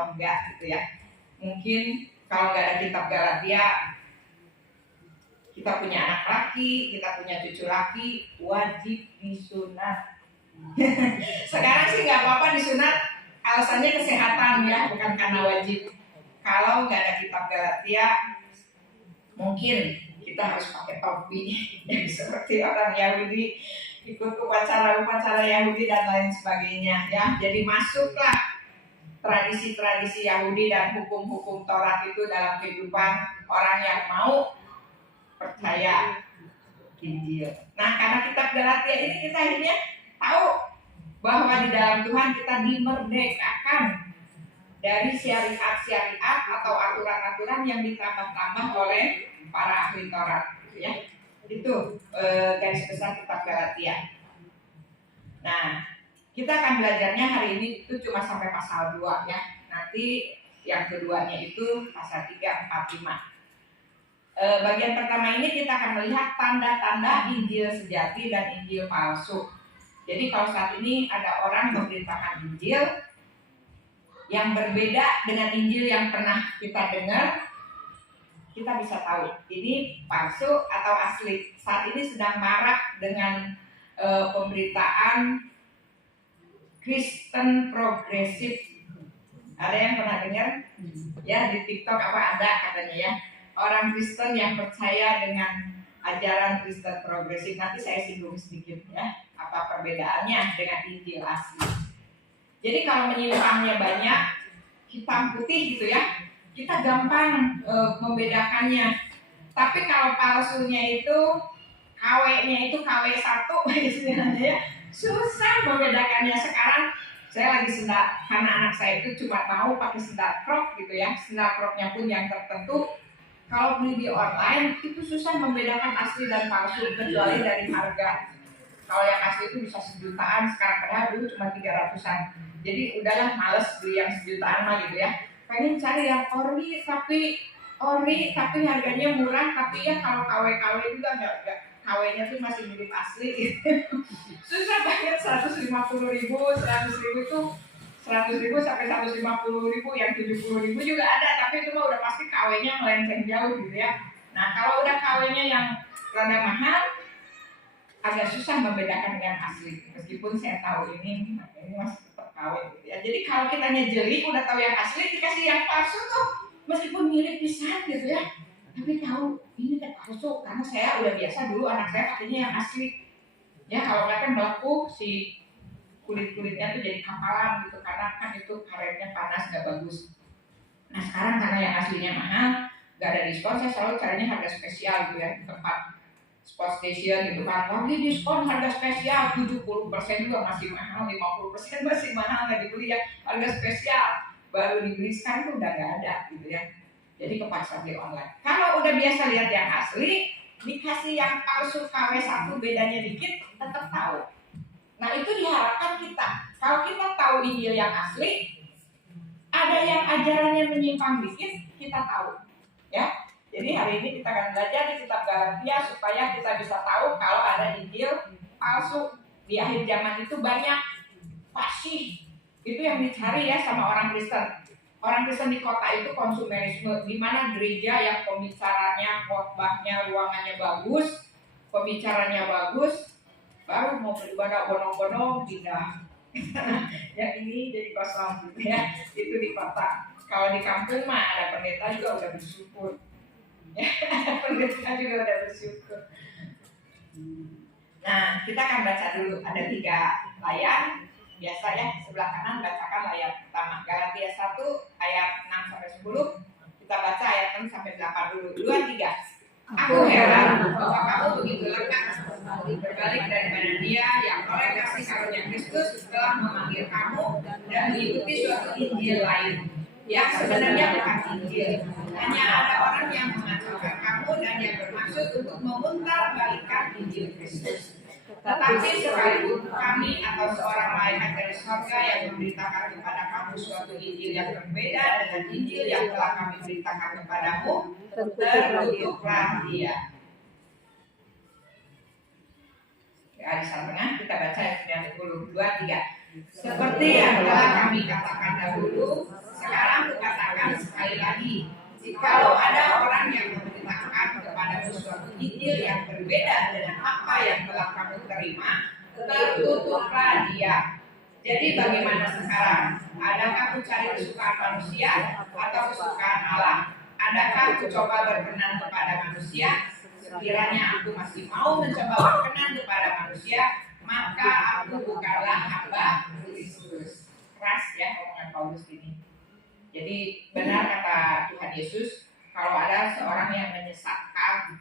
atau enggak gitu ya. Mungkin kalau nggak ada kitab Galatia, kita punya anak laki, kita punya cucu laki, wajib disunat. Sekarang sih nggak apa-apa disunat, alasannya kesehatan ya, bukan karena wajib. Kalau nggak ada kitab Galatia, mungkin kita harus pakai topi seperti orang Yahudi, ikut upacara Yahudi dan lain sebagainya ya. Jadi masuklah tradisi-tradisi Yahudi dan hukum-hukum Taurat itu dalam kehidupan orang yang mau percaya Injil. Nah, karena kitab Galatia ini kita akhirnya tahu bahwa di dalam Tuhan kita dimerdekakan dari syariat-syariat atau aturan-aturan yang ditambah-tambah oleh para ahli Taurat, gitu ya. Itu garis besar kitab Galatia. Nah, kita akan belajarnya hari ini itu cuma sampai pasal 2 ya. Nanti yang keduanya itu pasal 3, 4, 5. Bagian pertama ini kita akan melihat tanda-tanda Injil sejati dan Injil palsu. Jadi kalau saat ini ada orang memberitakan Injil yang berbeda dengan Injil yang pernah kita dengar, kita bisa tahu ini palsu atau asli. Saat ini sedang marak dengan pemberitaan Kristen progresif. Ada yang pernah dengar? Ya, di TikTok apa ada katanya ya. Orang Kristen yang percaya dengan ajaran Kristen progresif. Nanti saya singgung sedikit ya, apa perbedaannya dengan Injil asli. Jadi kalau menyimpangnya banyak, hitam putih gitu ya, kita gampang membedakannya. Tapi kalau palsunya itu, KW-nya itu KW1 istilahnya ya, susah membedakannya. Sekarang saya lagi sendal, karena anak saya itu cuma mau pakai sendal crop gitu ya, sendal cropnya pun yang tertentu. Kalau beli di online itu susah membedakan asli dan palsu, kecuali dari harga. Kalau yang asli itu bisa sejutaan, sekarang padahal dulu cuma 300-an. Jadi udahlah males beli yang sejutaan mah gitu ya. Pengen cari yang ori tapi harganya murah, tapi ya kalau KW juga enggak KW-nya tuh masih mirip asli. Susah banget. 150.000, 100.000 itu 100.000 sampai 150.000, yang 70.000 juga ada, tapi itu mah udah pasti KW-nya melenceng jauh gitu ya. Nah, kalau udah KW-nya yang rada mahal, agak susah membedakan dengan asli. Meskipun saya tahu ini masih tetap KW gitu ya. Jadi kalau kita jeli udah tahu yang asli, dikasih yang palsu tuh meskipun mirip pisan gitu ya, tapi tahu ini kan palsu karena saya udah biasa dulu anak saya pakainya yang asli. Ya kalau nggak kan melepuh si kulit-kulitnya tuh jadi kapalan gitu, karena kan itu karetnya panas nggak bagus. Nah sekarang karena yang aslinya mahal, nggak ada diskon, saya selalu carinya harga spesial gitu ya, di tempat sport station gitu kan, lagi diskon harga spesial 70% juga masih mahal, 50% masih mahal, nggak dibeli ya, harga spesial baru dibeli, sekarang tuh udah nggak ada gitu ya. Jadi kepaksa beli online. Kalau udah biasa lihat yang asli, dikasih yang palsu KW1 bedanya dikit, tetap tahu. Nah itu diharapkan kita. Kalau kita tahu Injil yang asli, ada yang ajarannya menyimpang dikit, kita tahu. Ya. Jadi hari ini kita akan belajar di kitab Galatia supaya kita bisa tahu kalau ada Injil palsu. Di akhir zaman itu banyak fasih. Itu yang dicari ya sama orang Kristen. Orang Kristen di kota itu konsumerisme, di mana gereja yang pembicaranya, khotbahnya, ruangannya bagus, pembicaranya bagus, baru mau beribadah bonong-bonong tidak. Ya ini jadi kosong gitu ya. Itu di kota. Kalau di kampung mah ada pendeta juga udah bersyukur. Ya, pendeta juga udah bersyukur. Nah, kita akan baca dulu, ada 3 layar. Biasa ya, sebelah kanan bacakan layar pertama. Galatia 1 ayat 6 sampai 10. Kita baca ayat 6 sampai 8 dulu. 2, 3. Aku heran bahwa kamu begitu lekas berbalik daripada Dia yang oleh kasih karunia Kristus telah memanggil kamu dan mengikuti suatu Injil lain yang sebenarnya bukan Injil. Hanya ada orang yang mengacaukan kamu dan yang bermaksud untuk memutarbalikkan Injil Kristus. Tetapi sekalipun kami atau seorang malaikat dari surga yang memberitakan kepada kamu suatu Injil yang berbeda dengan Injil yang telah kami beritakan kepadamu, terkutuklah dia. Arisan tengah kita baca ayat 92, 3. Seperti yang telah kami katakan dahulu, sekarang katakan sekali lagi, jikalau ada orang yang memberitakan kepadamu suatu Injil yang berbeda dengan apa yang telah kamu terima, tertutuplah dia. Jadi bagaimana sekarang? Adakah aku cari kesukaan manusia atau kesukaan Allah? Adakah aku coba berkenan kepada manusia? Sekiranya aku masih mau mencoba berkenan kepada manusia, maka aku bukanlah hamba Kristus. Keras ya omongan Paulus ini. Jadi benar kata Tuhan Yesus, kalau ada seorang yang menyesatkan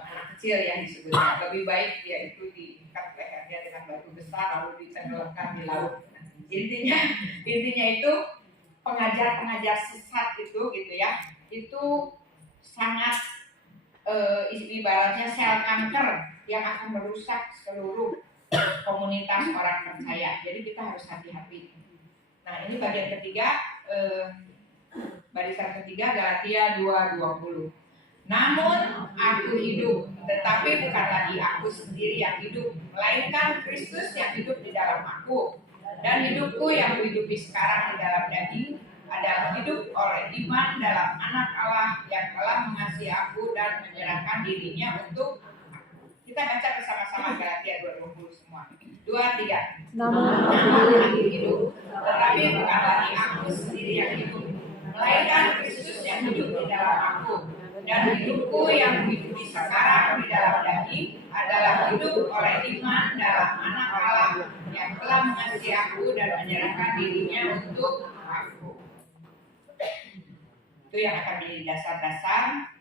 anak kecil yang disebutnya, lebih baik dia itu diikat lehernya dengan batu besar lalu ditenggelamkan di laut. Intinya itu pengajar sesat itu gitu ya, itu sangat ibaratnya sel kanker yang akan merusak seluruh komunitas orang percaya. Jadi kita harus hati-hati. Nah ini bagian ketiga, barisan ketiga Galatia 2:20. Namun aku hidup, tetapi bukan lagi aku sendiri yang hidup, melainkan Kristus yang hidup di dalam aku. Dan hidupku yang kuhidupi sekarang di dalam daging adalah hidup oleh iman dalam Anak Allah yang telah mengasihi aku dan menyerahkan dirinya untuk aku. Kita baca bersama-sama Galatia 2:20 semua. 2, 3. Namun aku hidup, tetapi bukan lagi aku sendiri yang hidup, melainkan Kristus yang hidup di dalam aku. Dan hidupku yang hidup sekarang di dalam daging adalah hidup oleh iman dalam Anak Allah yang telah mengasihi aku dan menyerahkan dirinya untuk aku. Itu yang akan menjadi dasar-dasar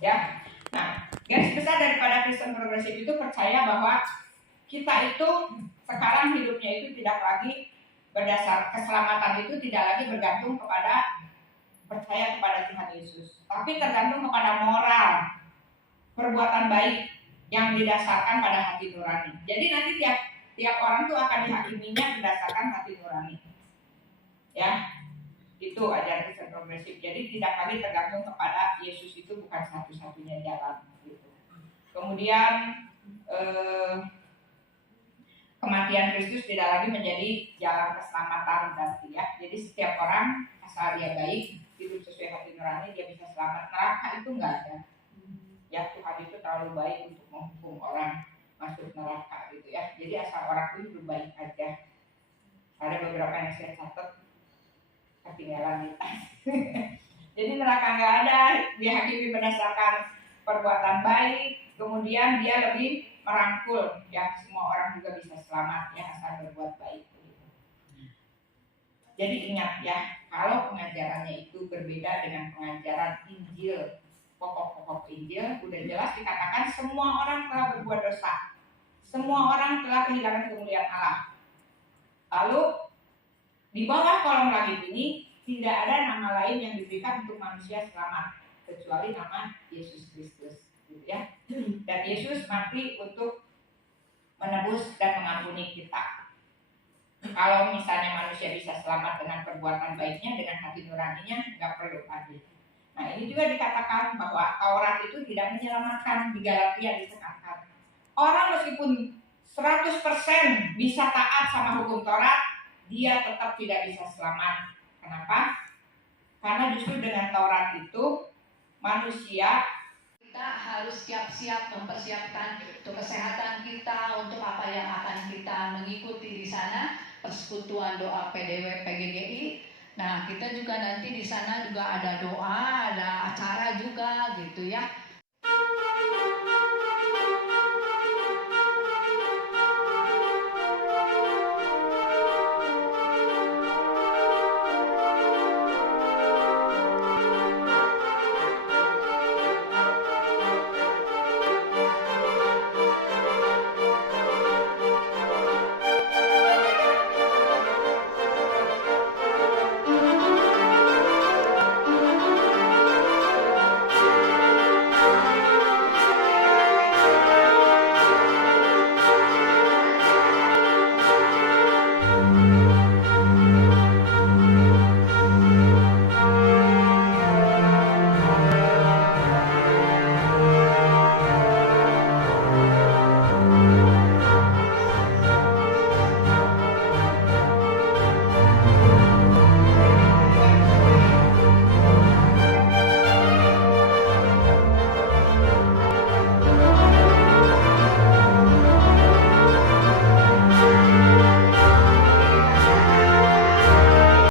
ya. Nah, garis besar daripada Kristen progresif itu percaya bahwa kita itu sekarang hidupnya itu tidak lagi berdasar keselamatan itu tidak lagi bergantung kepada percaya kepada Tuhan Yesus, tapi tergantung kepada moral perbuatan baik yang didasarkan pada hati nurani. Jadi nanti tiap orang tuh akan dihakiminya berdasarkan hati nurani. Ya, itu ajaran Kristen progresif. Jadi tidak lagi tergantung kepada Yesus itu bukan satu-satunya jalan. Gitu. Kemudian kematian Kristus tidak lagi menjadi jalan keselamatan berarti ya. Jadi setiap orang asal dia baik, hidup sesuai hati nurani, dia bisa selamat. Neraka itu enggak ada. Ya Tuhan itu terlalu baik untuk menghukum orang masuk neraka gitu ya. Jadi asal orang itu hidup baik aja. Ada beberapa yang saya catat ketinggalan di tas. Jadi neraka enggak ada, dia hakimi berdasarkan perbuatan baik, kemudian dia lebih merangkul ya semua orang juga bisa selamat ya asal berbuat baik. Jadi ingat ya, kalau pengajarannya itu berbeda dengan pengajaran Injil, pokok-pokok Injil, udah jelas dikatakan semua orang telah berbuat dosa. Semua orang telah kehilangan kemuliaan Allah. Lalu di bawah kolom langit ini tidak ada nama lain yang diberikan untuk manusia selamat kecuali nama Yesus Kristus, gitu ya. Dan Yesus mati untuk menebus dan mengampuni kita. Kalau misalnya manusia bisa selamat dengan perbuatan baiknya, dengan hati nuraninya, nggak perlu lagi. Nah ini juga dikatakan bahwa Taurat itu tidak menyelamatkan. Di Galatia dikatakan orang meskipun 100% bisa taat sama hukum Taurat, dia tetap tidak bisa selamat. Kenapa? Karena justru dengan Taurat itu manusia kita harus siap-siap mempersiapkan untuk kesehatan kita, untuk apa yang akan kita mengikuti di sana, persekutuan doa PDW PGGI. Nah, kita juga nanti di sana juga ada doa, ada acara juga gitu ya.